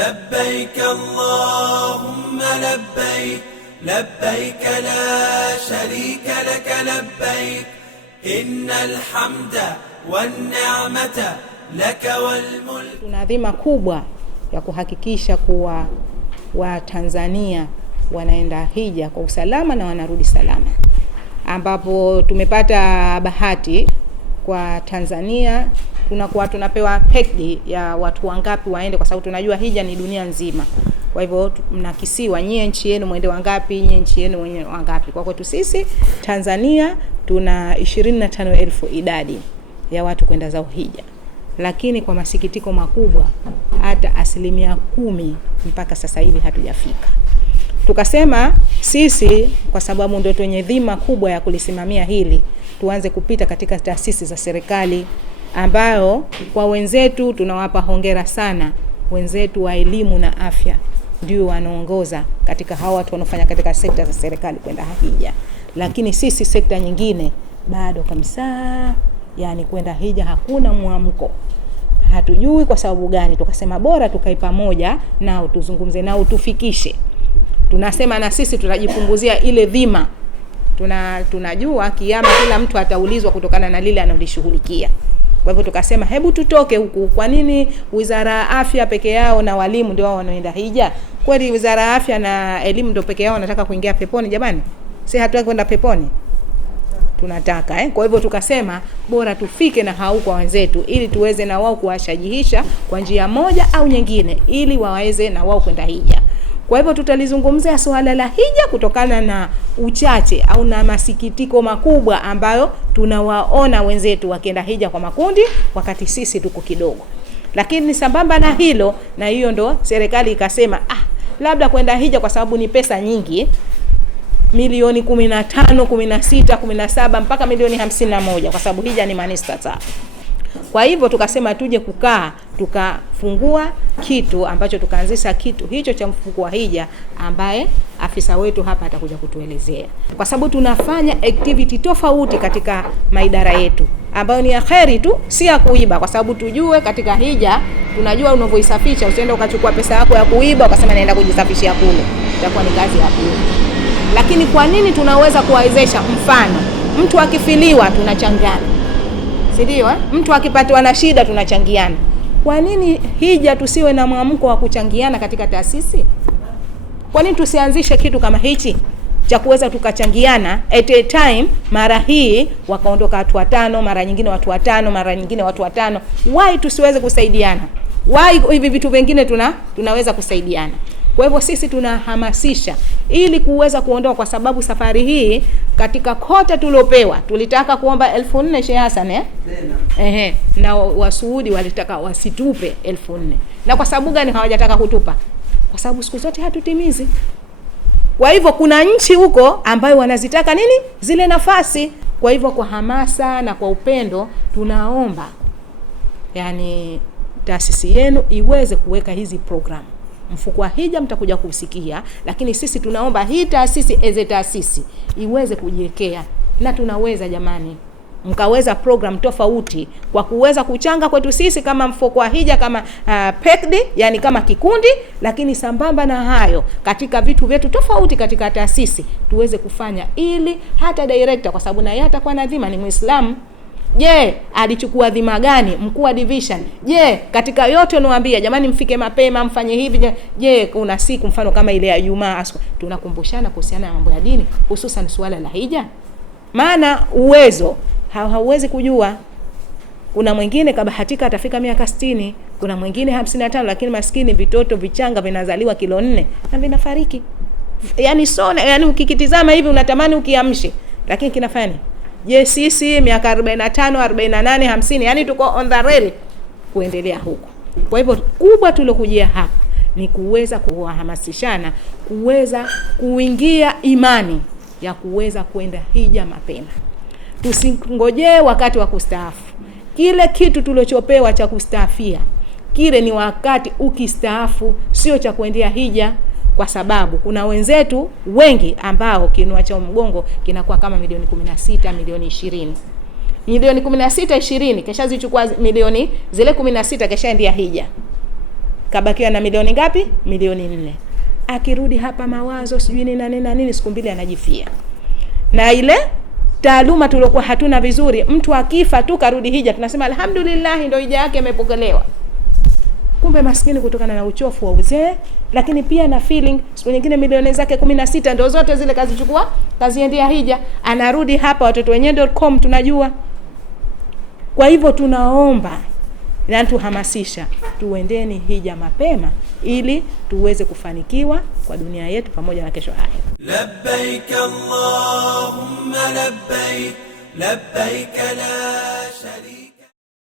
لبيك اللهم لبيك لبيك لا شريك لك لبيك إن الحمد والنعمة لك والملك. Tuna dhima kubwa ya kuhakikisha kuwa Watanzania wanaenda hija kwa usalama na wanarudi salama, ambapo tumepata bahati kwa Tanzania tunapewa package ya watu wangapi waende, kwa sababu tunajua hija ni dunia nzima. Kwa hivyo mnakisiwa nyie nchi yenu muende wangapi, nyie nchi yenu muende wangapi. Kwa kwetu sisi Tanzania tuna 25,000 idadi ya watu kwenda zao hija, lakini kwa masikitiko makubwa hata 10% mpaka sasa hivi hatujafika. Tukasema sisi kwa sababu ndio wenye dhima kubwa ya kulisimamia hili, tuanze kupita katika taasisi za serikali, ambayo kwa wenzetu tunawapa hongera sana. Wenzetu wa elimu na afya ndio wanaongoza katika hawa watu wanaofanya katika sekta za serikali kwenda hija, lakini sisi sekta nyingine bado kabisa, yani kwenda hija hakuna muamko. Hatujui kwa sababu gani. Tukasema bora tukae pamoja nao, tuzungumze nao, tufikishe. Tunasema na sisi tutajipunguzia ile dhima. Tunajua kiyama kila mtu ataulizwa kutokana na lile analolishughulikia. Kwa hivyo tukasema hebu tutoke huku. Kwa nini Wizara ya Afya peke yao na walimu ndio wao wanaenda hija? Kwani Wizara ya Afya na elimu ndio peke yao wanataka kuingia peponi jamani? Si hatutaki kwenda peponi? Tunataka Kwa hivyo tukasema bora tufike na hauko wenzetu, ili tuweze na wao kuwashajihisha kwa njia moja au nyingine, ili waweze na wao kwenda hija. Kwa hivyo tutalizungumzia swala la hija kutokana na uchache au na masikitiko makubwa ambayo tunawaona wenzetu wakienda hija kwa makundi, wakati sisi tuko kidogo. Lakini sambamba na hilo, na hiyo ndo serikali ikasema labda kwenda hija kwa sababu ni pesa nyingi, milioni 15, 16, 17 mpaka milioni 51, kwa sababu hija ni manistata. Kwa hivyo tukasema tuje kukaa tukafungua kitu ambacho tukaanzisha kitu hicho cha mfuko wa hija, ambaye afisa wetu hapa atakuja kutuelezea, kwa sababu tunafanya activity tofauti katika maidara yetu ambayo ni ya kheri tu, si ya kuiba. Kwa sababu tujue katika hija tunajua unavyoisafisha, usiende ukachukua pesa yako ya kuiba ukasema naenda kujisafishia kule, itakuwa ni kazi ya kuiba. Lakini kwa nini tunaweza kuwawezesha? Mfano, mtu akifiliwa tunachangiana, si ndio? Mtu akipatwa na shida tunachangiana. Kwa nini hija tusiwe na mwamko wa kuchangiana katika taasisi? Kwa nini tusianzishe kitu kama hichi cha kuweza tukachangiana at a time? Mara hii wakaondoka watu 5, mara nyingine watu 5, mara nyingine watu 5. Why tusiweze kusaidiana? Why hivi vitu vingine tunaweza kusaidiana? Kwa hivyo sisi tunahamasisha ili kuweza kuondoa, kwa sababu safari hii katika kota tuliopewa tulitaka kuomba 4,000 Sheikh Hassan na Wasuudi walitaka wasitupe 4,000. Na kwa sababu gani hawajataka kutupa? Kwa sababu siku zote hatutimizi. Kwa hivyo kuna nchi huko ambayo wanazitaka nini? Zile nafasi. Kwa hivyo kwa hamasa na kwa upendo tunaomba yani taasisi yenu iweze kuweka hizi program. Mfuko wa hija mtakuja kusikia, lakini sisi tunaomba hii taasisi taasisi iweze kujiwekea, na tunaweza jamani mkaweza program tofauti kwa kuweza kuchanga kwetu sisi kama mfuko wa hija, kama PECD, yani kama kikundi, lakini sambamba na hayo katika vitu vyetu tofauti katika taasisi tuweze kufanya, ili hata director, kwa sababu na yeye atakuwa na dhima, ni Muislamu. Je, alichukua dhima gani mkuu wa division? Je, katika yote unawaambia jamani mfike mapema mfanye hivi? Je, kuna siku mfano kama ile ya Ijumaa tunakumbushana kuhusiana na mambo ya dini, hususan suala la hija? Maana uwezo hauwezi kujua. Kuna mwingine kabahatika atafika miaka 60, kuna mwingine 55, lakini maskini vitoto vichanga vinazaliwa kilo 4 na vinafariki. Yani ukikitizama hivi unatamani ukiamshe, lakini kinafanya. Je, sisi miaka 45, 48, 50, yani tuko on the rail kuendelea huko. Kwa hivyo kubwa tulokujia hapa ni kuweza kuhamasishana, kuweza kuingia imani ya kuweza kwenda hija mapema. Tusingojee wakati wa kustaafu. Kile kitu tulichopewa cha kustaafia, kile ni wakati ukistaafu, sio cha kuendea hija. Kwa sababu kuna wenzetu wengi ambao kinua cha mgongo kinakuwa kama milioni 16, milioni 20. Milioni 16, 20 kesha zichukua milioni zile 16 kesha endia hija. kabakiwa na milioni ngapi? Milioni 4. Akirudi hapa mawazo sijui nini na nini, siku 2 anajifia. Na ile taaluma tuliokuwa hatuna vizuri, mtu akifa tu karudi hija tunasema alhamdulillah ndio hija yake imepokelewa. Kumbe maskini kutokana na uchofu wa uzee, lakini pia na feeling, siku nyingine milioni zake 16 ndio zote zile kazichukua, kaziendea hija, anarudi hapa watoto wenyewe.com tunajua. Kwa hivyo tunaomba na tuhamasisha tuendeni hija mapema ili tuweze kufanikiwa kwa dunia yetu pamoja na kesho akhera. Labbaik Allahumma labbaik, labbaik la sharika